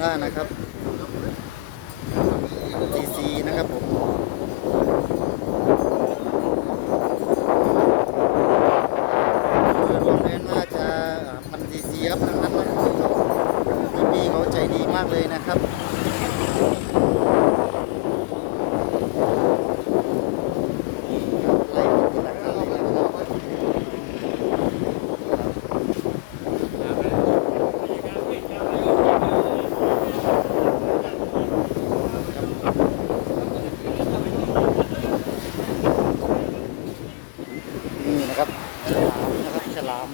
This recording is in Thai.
ด้านะครับ GC นะครับผมรวมเล่นน่าจะพัน GC ครับทางนั้นนะพี่เขาใจดีมากเลยนะครับ ล้ำ